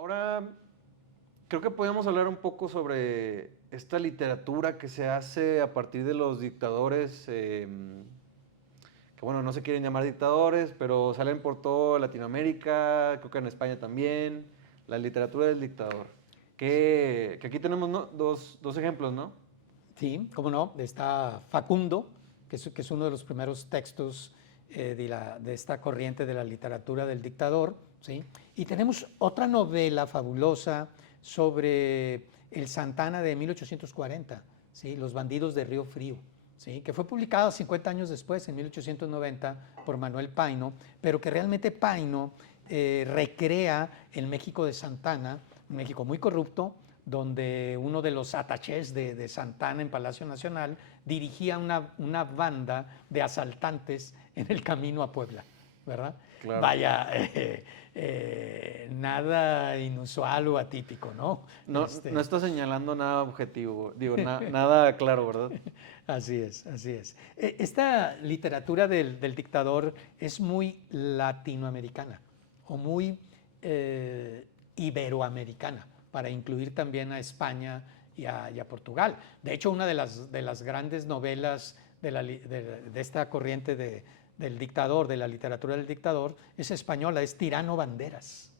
Ahora creo que podemos hablar un poco sobre esta literatura que se hace a partir de los dictadores, que bueno, no se quieren llamar dictadores, pero salen por toda Latinoamérica, creo que en España también, la literatura del dictador. Que aquí tenemos, ¿no? dos ejemplos, ¿no? Sí, cómo no, está Facundo, que es uno de los primeros textos de esta corriente de la literatura del dictador, ¿sí? Y tenemos otra novela fabulosa sobre el Santana de 1840, ¿sí? Los bandidos de Río Frío, ¿sí? Que fue publicada 50 años después, en 1890, por Manuel Paino, pero que realmente Paino recrea el México de Santana, un México muy corrupto, donde uno de los attachés de Santana en Palacio Nacional dirigía una banda de asaltantes en el camino a Puebla, ¿verdad? Claro. Vaya, nada inusual o atípico, ¿no? No, no está señalando nada objetivo, digo, nada claro, ¿verdad? Así es, así es. Esta literatura del dictador es muy latinoamericana o muy iberoamericana, para incluir también a España y a Portugal. De hecho, una de las grandes novelas de esta corriente del dictador, de la literatura del dictador, es española, es Tirano Banderas.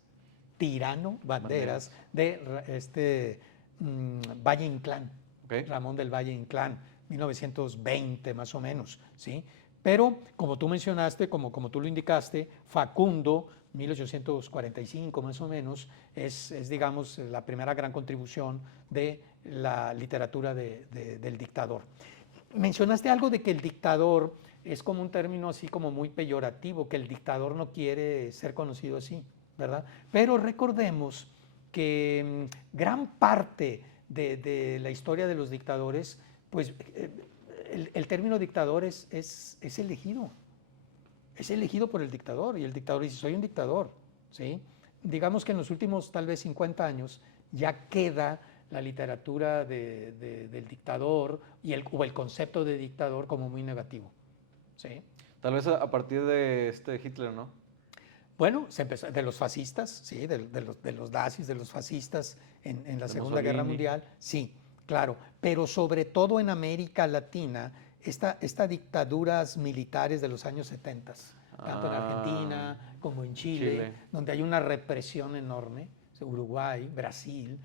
Tirano Banderas, de Valle Inclán, Ok. Ramón del Valle Inclán, 1920 más o menos, ¿sí? Pero, como tú mencionaste, como tú lo indicaste, Facundo, 1845 más o menos, es, digamos, la primera gran contribución de la literatura del dictador. Mencionaste algo de que el dictador es como un término así como muy peyorativo, que el dictador no quiere ser conocido así, ¿verdad? Pero recordemos que gran parte de la historia de los dictadores, pues el término dictador es elegido. Es elegido por el dictador y el dictador dice, soy un dictador, ¿sí? Digamos que en los últimos tal vez 50 años ya queda la literatura del dictador o el concepto de dictador como muy negativo, ¿sí? Tal vez a partir de Hitler, ¿no? Bueno, se empezó de los fascistas, sí, de los nazis, de los fascistas en la De Segunda Guerra Mussolini. Mundial, sí, claro, pero sobre todo en América Latina, estas dictaduras militares de los años 70, tanto en Ah, Argentina como en Chile, Chile. donde hay una represión enorme, Uruguay, Brasil,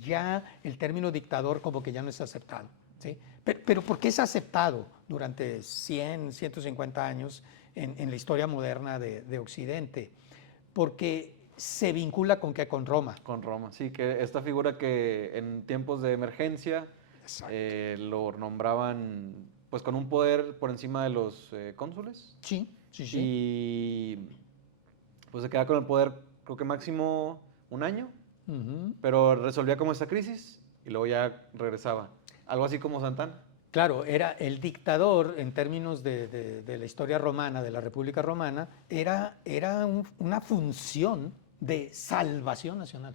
ya el término dictador como que ya no es aceptado. ¿Sí? Pero ¿por qué es aceptado durante 100, 150 años en la historia moderna de Occidente? Porque se vincula con qué, con Roma. Con Roma, sí, que esta figura que en tiempos de emergencia Exacto. lo nombraban pues con un poder por encima de los cónsules Sí, sí, sí. y pues se quedaba con el poder creo que máximo un año, Ujú. pero resolvía como esta crisis y luego ya regresaba. Algo así como Santana. Claro, era el dictador en términos de la historia romana, de la República Romana, era una función de salvación nacional.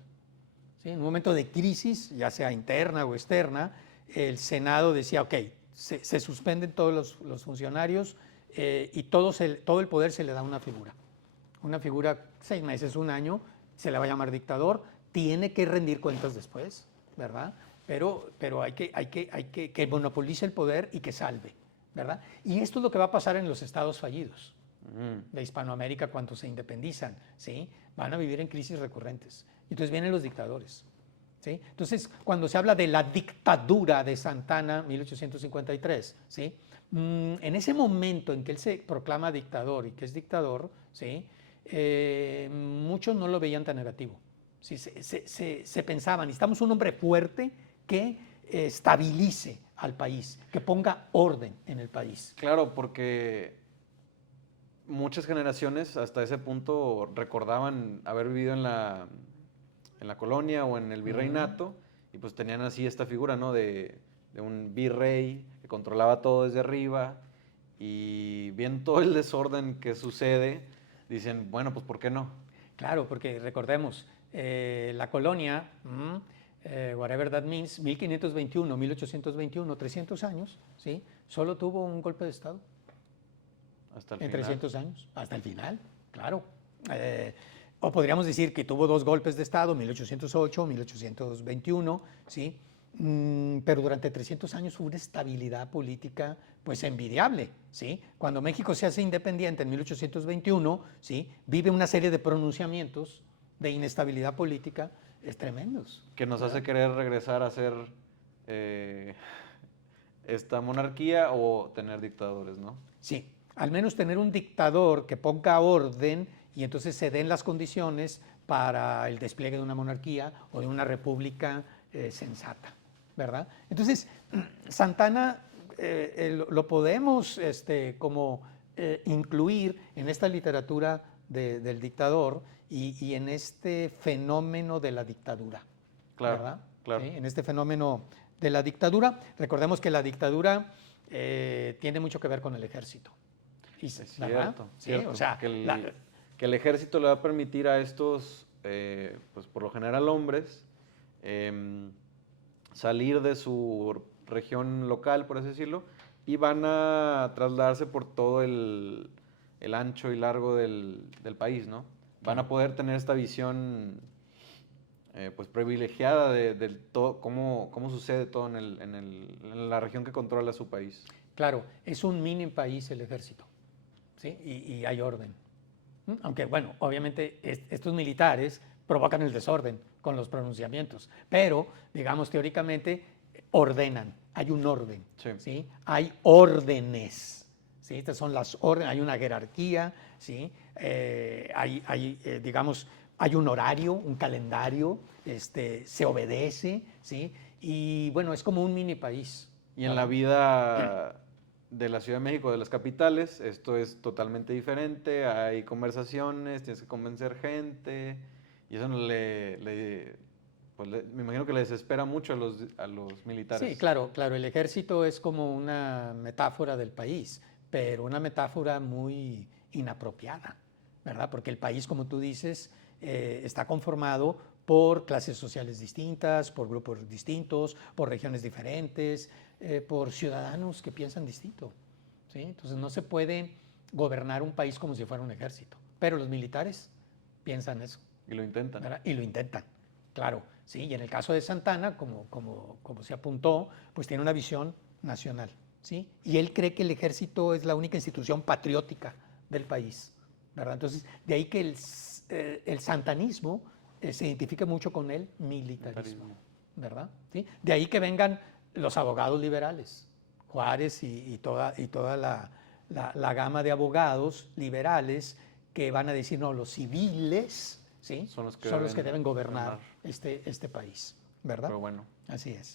¿Sí? En un momento de crisis, ya sea interna o externa, el Senado decía, ok, se suspenden todos los funcionarios y todo el poder se le da a una figura. Una figura, 6 meses, un año, se le va a llamar dictador, tiene que rendir cuentas después, ¿verdad? Pero hay que monopolice el poder y que salve, ¿verdad? Y esto es lo que va a pasar en los estados fallidos de Hispanoamérica cuando se independizan, ¿sí? Van a vivir en crisis recurrentes. Entonces vienen los dictadores, ¿sí? Entonces, cuando se habla de la dictadura de Santana, 1853, ¿sí? En ese momento en que él se proclama dictador y que es dictador, ¿sí? Muchos no lo veían tan negativo. ¿Sí? Se pensaban, necesitamos un hombre fuerte que estabilice al país, que ponga orden en el país. Claro, porque muchas generaciones hasta ese punto recordaban haber vivido en la colonia o en el virreinato y pues tenían así esta figura, ¿no? De un virrey que controlaba todo desde arriba y viendo todo el desorden que sucede, dicen, bueno, pues ¿por qué no? Claro, porque recordemos, la colonia, whatever that means, 1521, 1821, 300 años, ¿sí? Solo tuvo un golpe de Estado Hasta el en final. 300 años, hasta el final, claro. o podríamos decir que tuvo dos golpes de Estado, 1808, 1821, ¿sí? Pero durante 300 años hubo una estabilidad política pues envidiable, ¿sí? Cuando México se hace independiente en 1821, ¿sí? Vive una serie de pronunciamientos de inestabilidad política tremendos. Que nos ¿verdad? hace querer regresar a ser esta monarquía o tener dictadores, ¿no? Sí, al menos tener un dictador que ponga orden y entonces se den las condiciones para el despliegue de una monarquía o de una república sensata, ¿verdad? Entonces, Santana lo podemos como incluir en esta literatura del dictador y en este fenómeno de la dictadura, Claro, ¿verdad? claro. ¿Sí? En este fenómeno de la dictadura. Recordemos que la dictadura tiene mucho que ver con el ejército. Es ¿verdad? cierto, Sí, cierto. o sea, Que el ejército le va a permitir a estos, pues por lo general hombres, salir de su región local, por así decirlo, y van a trasladarse por todo el ancho y largo del país, ¿no? Van a Claro. poder tener esta visión pues privilegiada de todo, cómo sucede todo en la región que controla su país. Claro, es un mini país el ejército, ¿sí? Y hay orden. Aunque, bueno, obviamente estos militares provocan el desorden con los pronunciamientos, pero, digamos, teóricamente ordenan, hay un orden, Sí. ¿sí? Hay órdenes, ¿sí? Estas son las órdenes, hay una jerarquía, ¿sí? Digamos, hay un horario, un calendario, se obedece, ¿sí? Y bueno, es como un mini país. Y en la vida de la Ciudad de México, de las capitales, esto es totalmente diferente. Hay conversaciones, tienes que convencer gente. Y eso me imagino que le desespera mucho a los militares. Sí, claro, claro, el ejército es como una metáfora del país, pero una metáfora muy inapropiada, ¿verdad? Porque el país, como tú dices, está conformado por clases sociales distintas, por grupos distintos, por regiones diferentes, por ciudadanos que piensan distinto, ¿sí? Entonces no se puede gobernar un país como si fuera un ejército, pero los militares piensan eso. Y lo intentan. ¿Verdad? Y lo intentan, claro. Sí, y en el caso de Santana, como se apuntó, pues tiene una visión nacional, ¿sí? Y él cree que el ejército es la única institución patriótica del país, ¿verdad? Entonces, de ahí que el santanismo se identifica mucho con el militarismo, ¿verdad? ¿Sí? De ahí que vengan los abogados liberales, Juárez y toda la gama de abogados liberales que van a decir, no, los civiles, ¿sí? Son los que deben gobernar gobernar. este país, ¿verdad? Pero bueno. Así es.